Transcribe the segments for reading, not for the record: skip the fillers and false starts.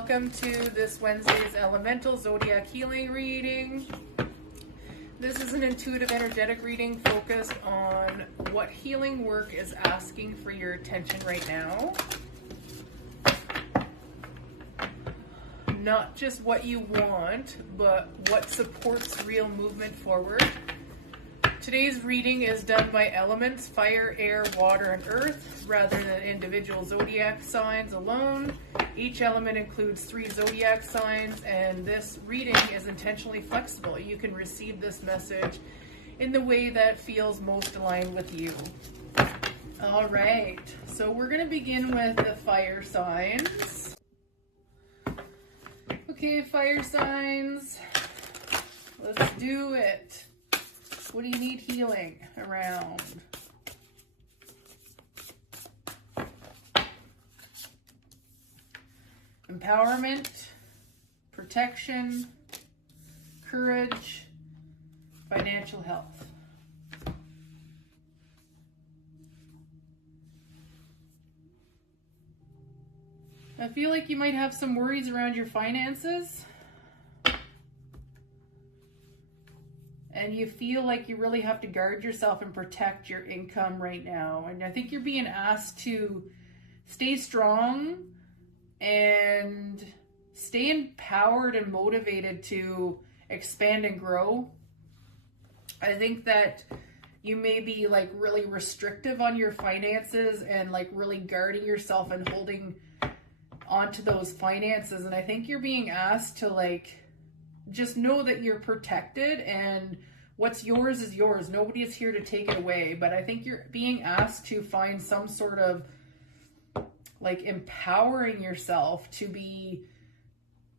welcome to this Wednesday's Elemental Zodiac Healing reading. This is an intuitive energetic reading focused on what healing work is asking for your attention right now. Not just what you want, but what supports real movement forward. Today's reading is done by elements, fire, air, water, and earth, rather than individual zodiac signs alone. Each element includes 3 zodiac signs, and this reading is intentionally flexible. You can receive this message in the way that feels most aligned with you. All right, so we're going to begin with the fire signs. Okay, fire signs, let's do it. What do you need healing around? Empowerment, protection, courage, financial health. I feel like you might have some worries around your finances. And you feel like you really have to guard yourself and protect your income right now. And I think you're being asked to stay strong and stay empowered and motivated to expand and grow. I think that you may be like really restrictive on your finances and like really guarding yourself and holding onto those finances. And I think you're being asked to like just know that you're protected and what's yours is yours. Nobody is here to take it away. But I think you're being asked to find some sort of like empowering yourself to be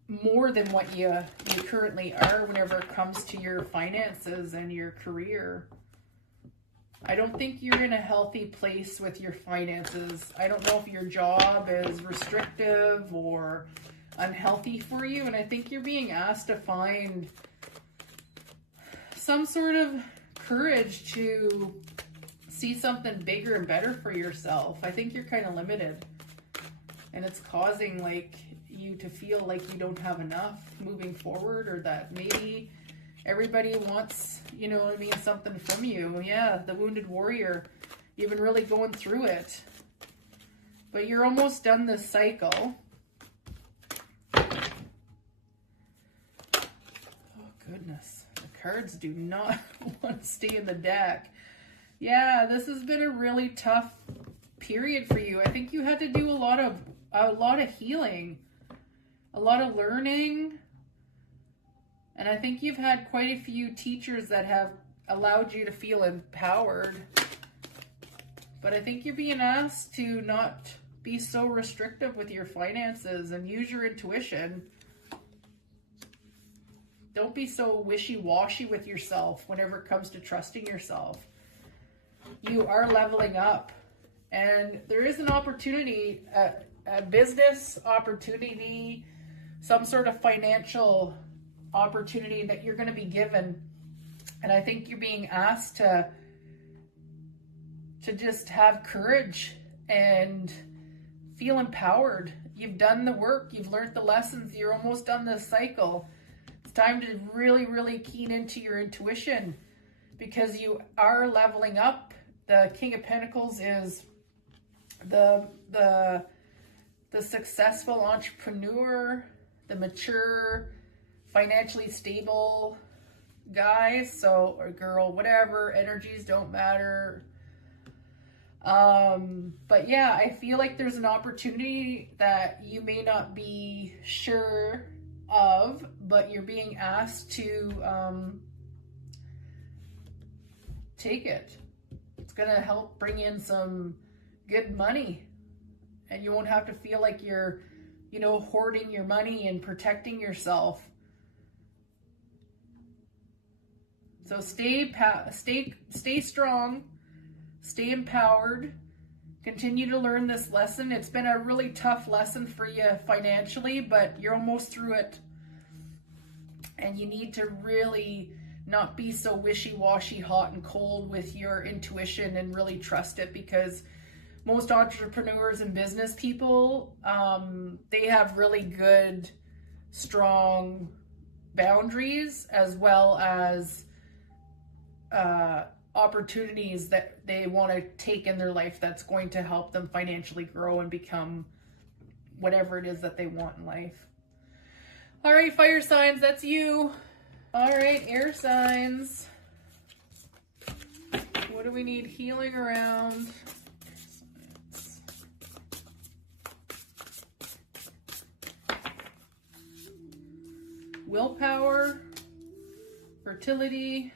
more than what you currently are whenever it comes to your finances and your career. I don't think you're in a healthy place with your finances. I don't know if your job is restrictive or unhealthy for you, and I think you're being asked to find some sort of courage to see something bigger and better for yourself. I think you're kind of limited, and it's causing like you to feel like you don't have enough moving forward, or that maybe everybody wants, you know what I mean, something from you. Yeah, the wounded warrior. You've been really going through it, but you're almost done this cycle. Goodness, the cards do not want to stay in the deck. Yeah, this has been a really tough period for you. I think you had to do a lot of healing, a lot of learning, and I think you've had quite a few teachers that have allowed you to feel empowered. But I think you're being asked to not be so restrictive with your finances and use your intuition. Don't be so wishy-washy with yourself whenever it comes to trusting yourself. You are leveling up, and there is an opportunity, a business opportunity, some sort of financial opportunity that you're going to be given. And I think you're being asked to just have courage and feel empowered. You've done the work. You've learned the lessons. You're almost done this cycle. It's time to really, really keen into your intuition, because you are leveling up. The King of Pentacles is the successful entrepreneur, the mature, financially stable guy, so, or girl, whatever, energies don't matter. But yeah, I feel like there's an opportunity that you may not be sure of, but you're being asked to take it. It's gonna help bring in some good money, and you won't have to feel like you're, you know, hoarding your money and protecting yourself. So stay strong, stay empowered, continue to learn this lesson. It's been a really tough lesson for you financially, but you're almost through it. And you need to really not be so wishy-washy, hot and cold with your intuition, and really trust it, because most entrepreneurs and business people, they have really good, strong boundaries, as well as opportunities that they want to take in their life that's going to help them financially grow and become whatever it is that they want in life. All right, fire signs, that's you. All right, air signs. What do we need healing around? Willpower, fertility,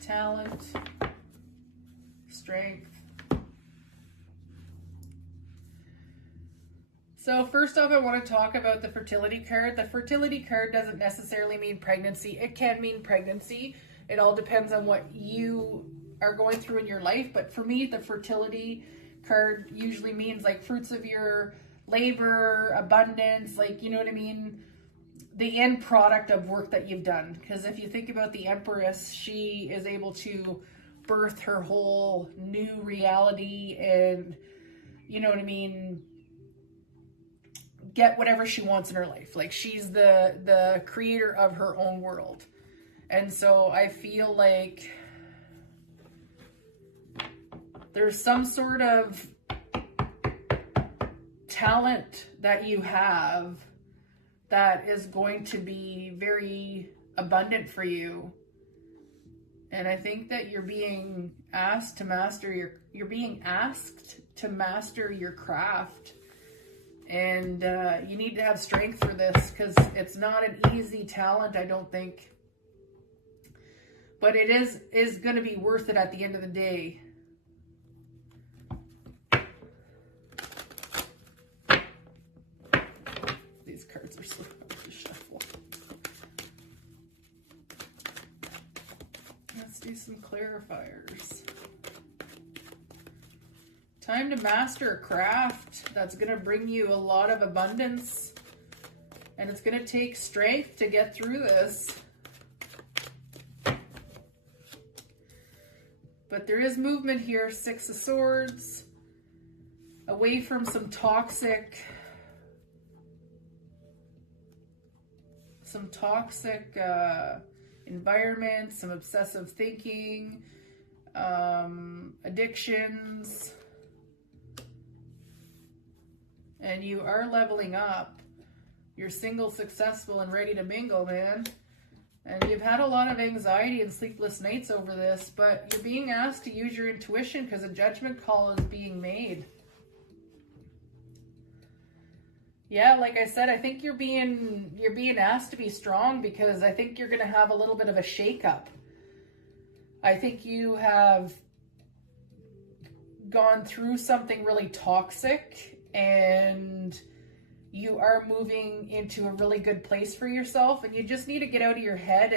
talent, strength. So first off, I want to talk about the fertility card. The fertility card doesn't necessarily mean pregnancy. It can mean pregnancy. It all depends on what you are going through in your life. But for me, the fertility card usually means like fruits of your labor, abundance, like, you know what I mean? The end product of work that you've done. Because if you think about the Empress, she is able to birth her whole new reality and, you know what I mean, get whatever she wants in her life. Like, she's the creator of her own world. And so I feel like there's some sort of talent that you have that is going to be very abundant for you. And I think that you're being asked to master your craft. And you need to have strength for this, because it's not an easy talent, I don't think. But it is going to be worth it at the end of the day. These cards are so hard to shuffle. Let's do some clarifiers. Time to master a craft that's going to bring you a lot of abundance. And it's going to take strength to get through this. But there is movement here. 6 of Swords. Away from some toxic environment, some obsessive thinking, addictions. And you are leveling up. You're single, successful, and ready to mingle, man. And you've had a lot of anxiety and sleepless nights over this, but you're being asked to use your intuition because a judgment call is being made. Yeah, like I said, I think you're being asked to be strong, because I think you're going to have a little bit of a shakeup. I think you have gone through something really toxic, and you are moving into a really good place for yourself, and you just need to get out of your head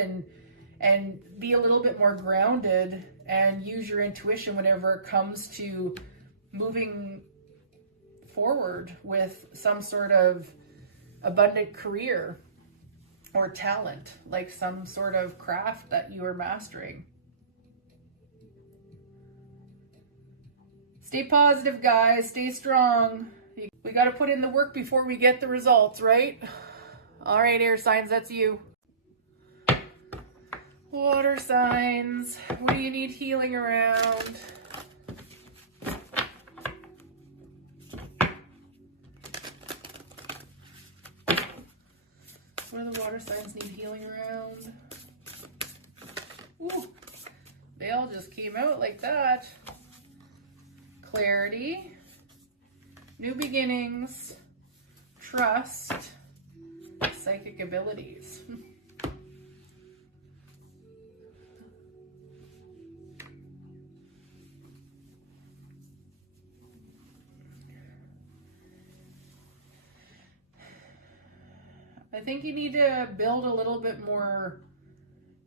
and be a little bit more grounded and use your intuition whenever it comes to moving forward with some sort of abundant career or talent, like some sort of craft that you are mastering. Stay positive, guys. Stay strong. We got to put in the work before we get the results, right? All right, air signs, that's you. Water signs, what do you need healing around? What do the water signs need healing around? Ooh, they all just came out like that. Clarity. New beginnings, trust, psychic abilities. I think you need to build a little bit more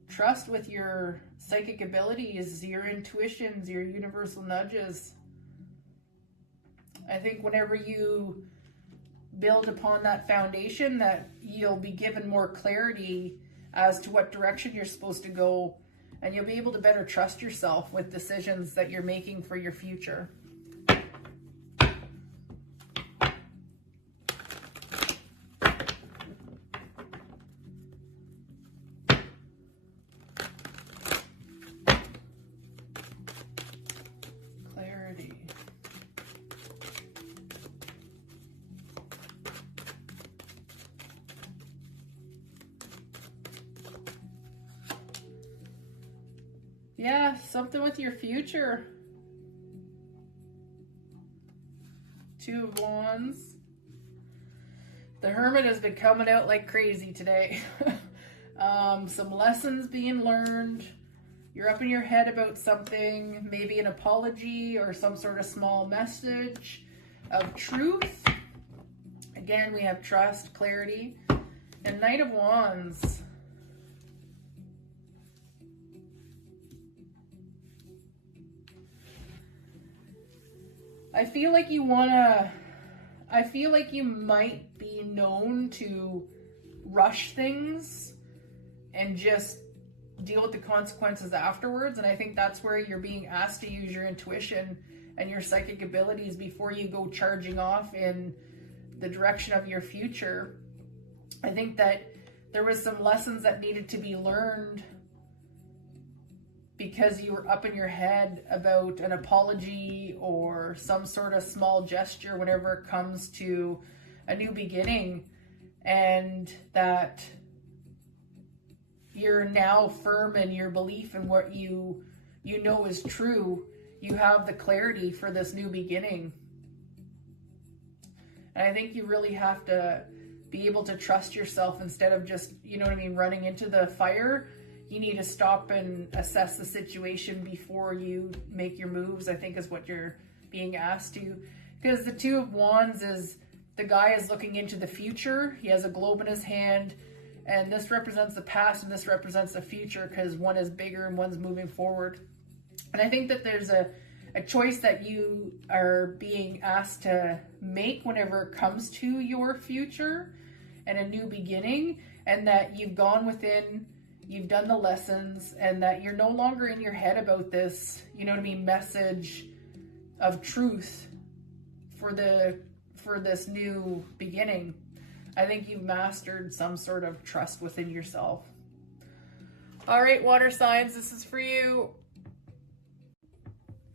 trust with your psychic abilities, your intuitions, your universal nudges. I think whenever you build upon that foundation, that you'll be given more clarity as to what direction you're supposed to go, and you'll be able to better trust yourself with decisions that you're making for your future. Yeah, something with your future. Two of Wands. The Hermit has been coming out like crazy today. Some lessons being learned. You're up in your head about something, maybe an apology or some sort of small message of truth. Again, we have trust, clarity, and Knight of Wands. I feel like you might be known to rush things and just deal with the consequences afterwards. And I think that's where you're being asked to use your intuition and your psychic abilities before you go charging off in the direction of your future. I think that there was some lessons that needed to be learned because you were up in your head about an apology or some sort of small gesture whenever it comes to a new beginning, and that you're now firm in your belief in what you know is true. You have the clarity for this new beginning. And I think you really have to be able to trust yourself instead of just, running into the fire. You need to stop and assess the situation before you make your moves, I think is what you're being asked to. Because the Two of Wands is, the guy is looking into the future. He has a globe in his hand, and this represents the past and this represents the future, because one is bigger and one's moving forward. And I think that there's a choice that you are being asked to make whenever it comes to your future and a new beginning, and that you've gone within, you've done the lessons, and that you're no longer in your head about this, message of truth for this new beginning. I think you've mastered some sort of trust within yourself. All right, water signs, this is for you.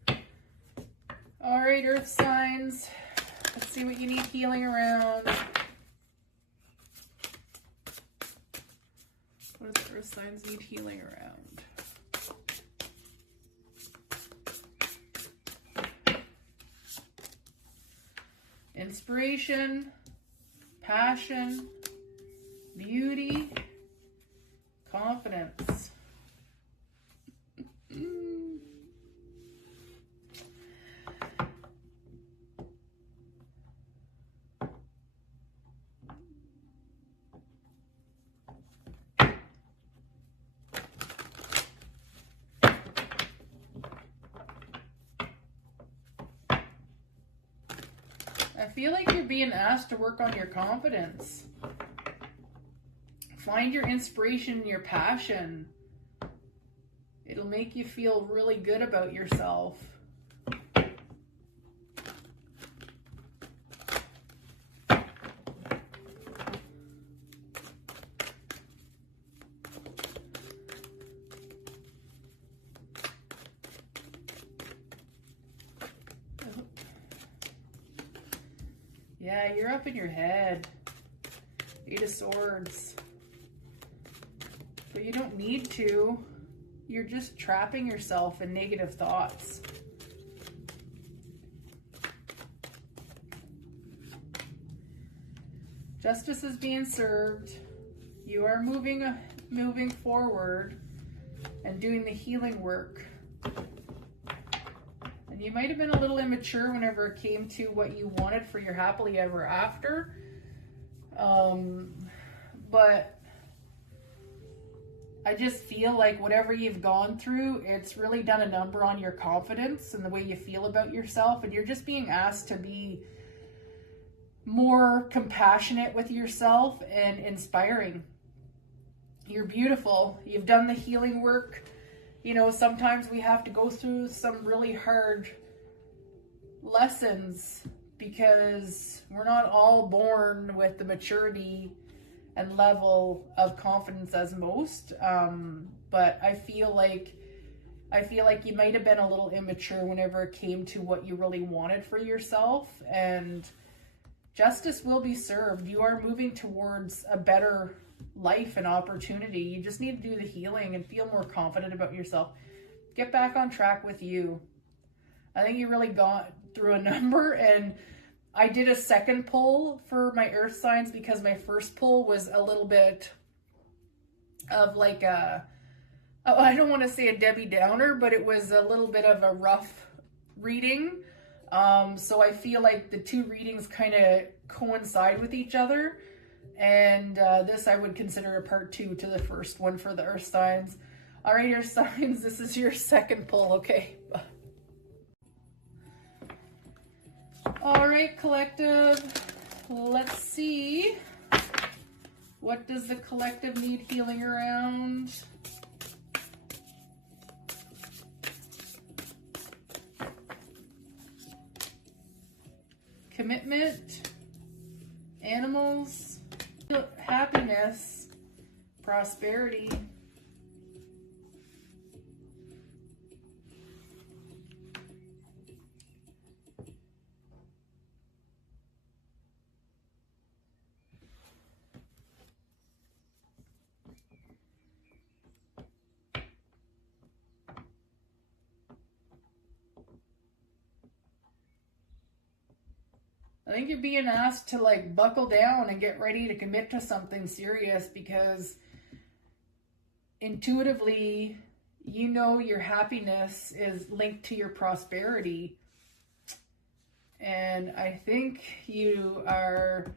All right, earth signs, let's see what you need healing around. What does earth signs need healing around? Inspiration, passion, beauty, confidence. I feel like you're being asked to work on your confidence. Find your inspiration and your passion. It'll make you feel really good about yourself. Yeah, you're up in your head. Eight of Swords. But you don't need to. You're just trapping yourself in negative thoughts. Justice is being served. You are moving forward and doing the healing work. And you might have been a little immature whenever it came to what you wanted for your happily ever after. But I just feel like whatever you've gone through, it's really done a number on your confidence and the way you feel about yourself. And you're just being asked to be more compassionate with yourself and inspiring. You're beautiful. You've done the healing work. Sometimes we have to go through some really hard lessons because we're not all born with the maturity and level of confidence as most. But I feel like you might have been a little immature whenever it came to what you really wanted for yourself, and justice will be served. You are moving towards a better life and opportunity. You just need to do the healing and feel more confident about yourself. get back on track with you. I think you really got through a number, and I did a second pull for my earth signs because my first pull was a little bit of like I don't want to say a Debbie Downer, but it was a little bit of a rough reading. So I feel like the two readings kind of coincide with each other. And this I would consider a part 2 to the first one for the earth signs. All right, earth signs, this is your second pull, okay? All right, collective, let's see. What does the collective need healing around? Commitment, animals, happiness, prosperity. I think you're being asked to like buckle down and get ready to commit to something serious, because intuitively, you know your happiness is linked to your prosperity. And I think you are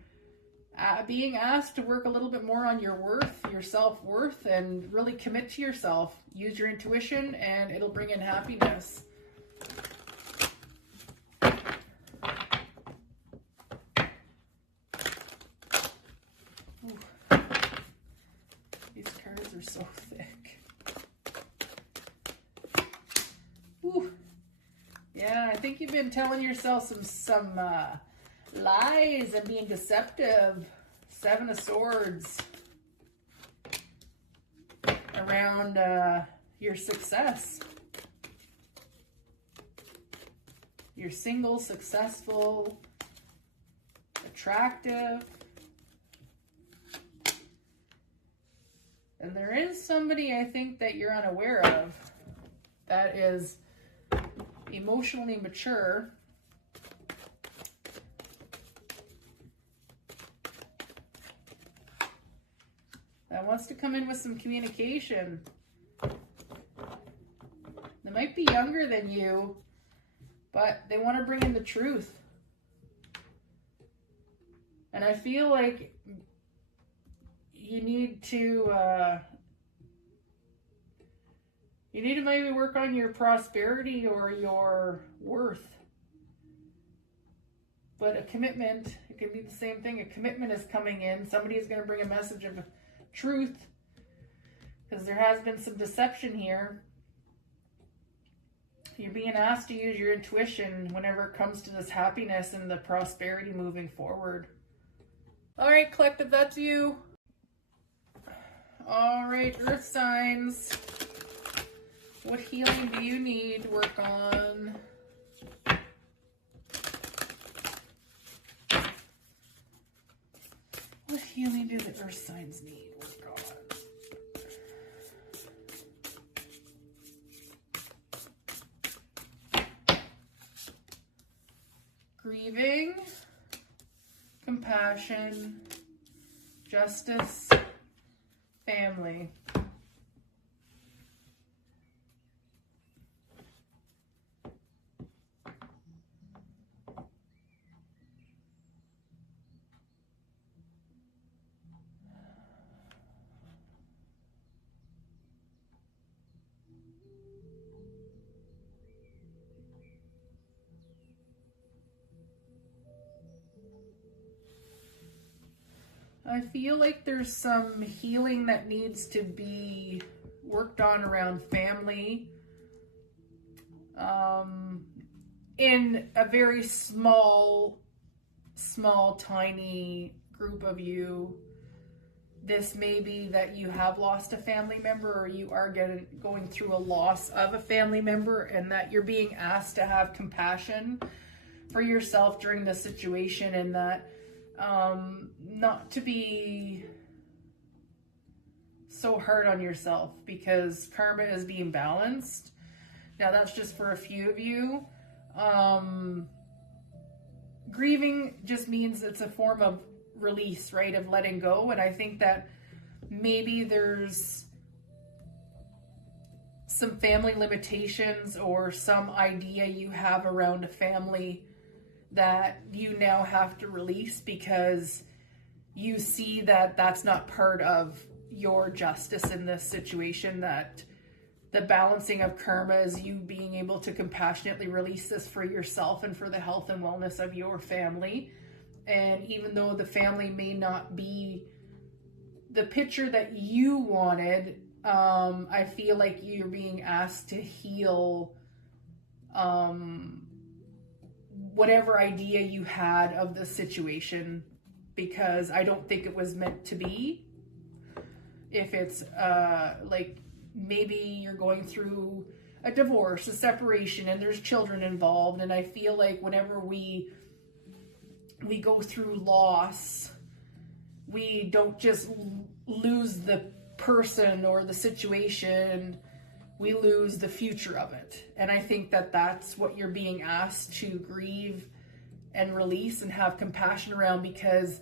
being asked to work a little bit more on your worth, your self-worth, and really commit to yourself. Use your intuition and it'll bring in happiness. Are so thick. Ooh. Yeah, I think you've been telling yourself some lies and being deceptive. 7 of Swords around your success. You're single, successful, attractive. And there is somebody, I think, that you're unaware of that is emotionally mature. That wants to come in with some communication. They might be younger than you, but they want to bring in the truth. And I feel like you need to maybe work on your prosperity or your worth. But a commitment, it can be the same thing. A commitment is coming in. Somebody is going to bring a message of truth, because there has been some deception here. You're being asked to use your intuition whenever it comes to this happiness and the prosperity moving forward. All right, collective, that's you. All right, earth signs. What healing do you need to work on? What healing do the earth signs need to work on? Grieving, compassion, justice, family. I feel like there's some healing that needs to be worked on around family. In a very small, tiny group of you. This may be that you have lost a family member, or you are going through a loss of a family member, and that you're being asked to have compassion for yourself during the situation, and that not to be so hard on yourself, because karma is being balanced. Now that's just for a few of you. Grieving just means it's a form of release, right? Of letting go. And I think that maybe there's some family limitations or some idea you have around a family that you now have to release because you see that that's not part of your justice in this situation, that the balancing of karma is you being able to compassionately release this for yourself and for the health and wellness of your family. And even though the family may not be the picture that you wanted, I feel like you're being asked to heal whatever idea you had of the situation, because I don't think it was meant to be. If it's like maybe you're going through a divorce, a separation, and there's children involved, and I feel like whenever we go through loss, we don't just lose the person or the situation, we lose the future of it. And I think that that's what you're being asked to grieve and release and have compassion around, because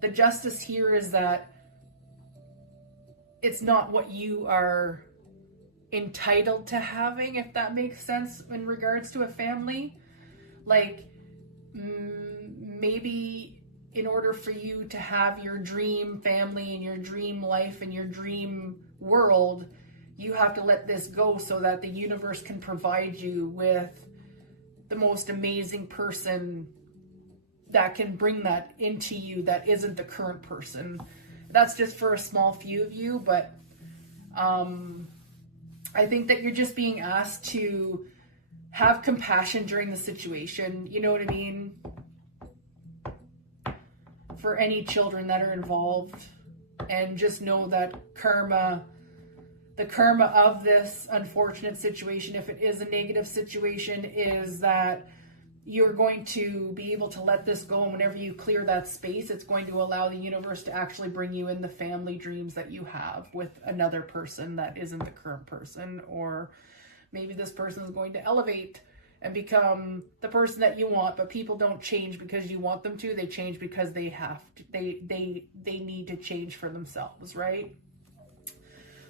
the justice here is that it's not what you are entitled to having, if that makes sense, in regards to a family. Like, maybe in order for you to have your dream family and your dream life and your dream world, you have to let this go so that the universe can provide you with the most amazing person that can bring that into you that isn't the current person. That's just for a small few of you, but I think that you're just being asked to have compassion during the situation. You know what I mean? For any children that are involved, and just know that the karma of this unfortunate situation, if it is a negative situation, is that you're going to be able to let this go. And whenever you clear that space, it's going to allow the universe to actually bring you in the family dreams that you have with another person that isn't the current person. Or maybe this person is going to elevate and become the person that you want, but people don't change because you want them to. They change because they have to. They need to change for themselves, right?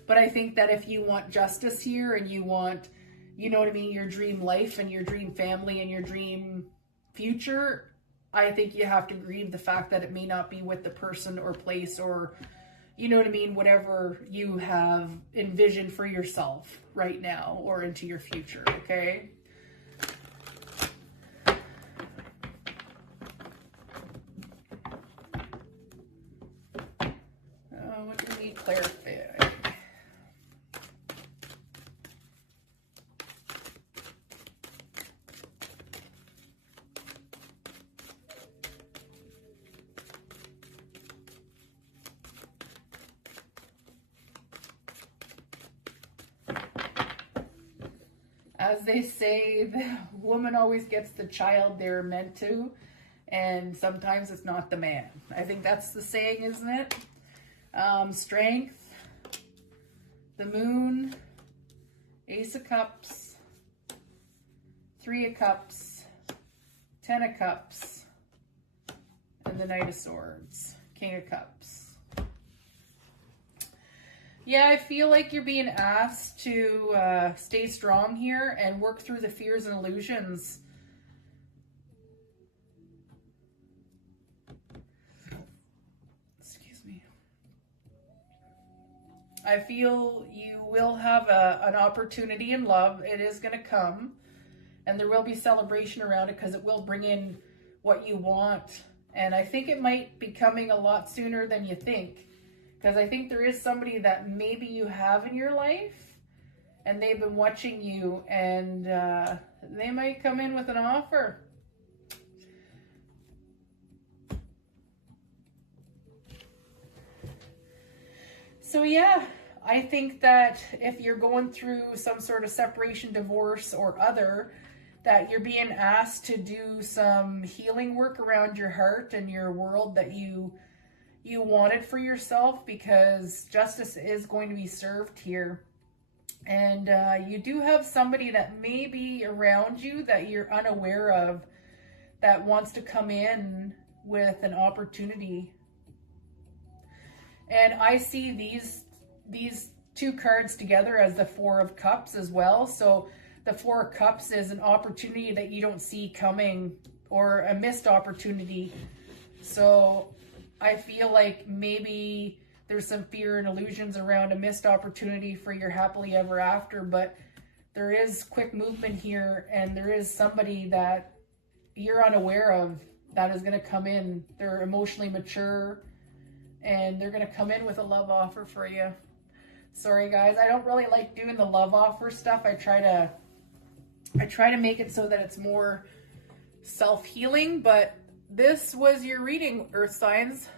But I think that if you want justice here and you want, you know what I mean, your dream life and your dream family and your dream future, I think you have to grieve the fact that it may not be with the person or place or, you know what I mean, whatever you have envisioned for yourself right now or into your future, okay? What do we clarify? As they say, the woman always gets the child they're meant to, and sometimes it's not the man. I think that's the saying, isn't it? Strength, the moon, Ace of Cups, 3 of Cups, 10 of Cups, and the Knight of Swords, King of Cups. Yeah, I feel like you're being asked to stay strong here and work through the fears and illusions. Excuse me. I feel you will have an opportunity in love. It is going to come, and there will be celebration around it because it will bring in what you want. And I think it might be coming a lot sooner than you think. Because I think there is somebody that maybe you have in your life and they've been watching you, and they might come in with an offer. So yeah, I think that if you're going through some sort of separation, divorce, or other, that you're being asked to do some healing work around your heart and your world that you wanted for yourself, because justice is going to be served here. And you do have somebody that may be around you that you're unaware of that wants to come in with an opportunity. And I see these two cards together as the Four of Cups as well. So the Four of Cups is an opportunity that you don't see coming, or a missed opportunity. So I feel like maybe there's some fear and illusions around a missed opportunity for your happily ever after, but there is quick movement here, and there is somebody that you're unaware of that is going to come in. They're emotionally mature, and they're going to come in with a love offer for you. Sorry guys, I don't really like doing the love offer stuff. I try to make it so that it's more self-healing, but this was your reading, Earth signs.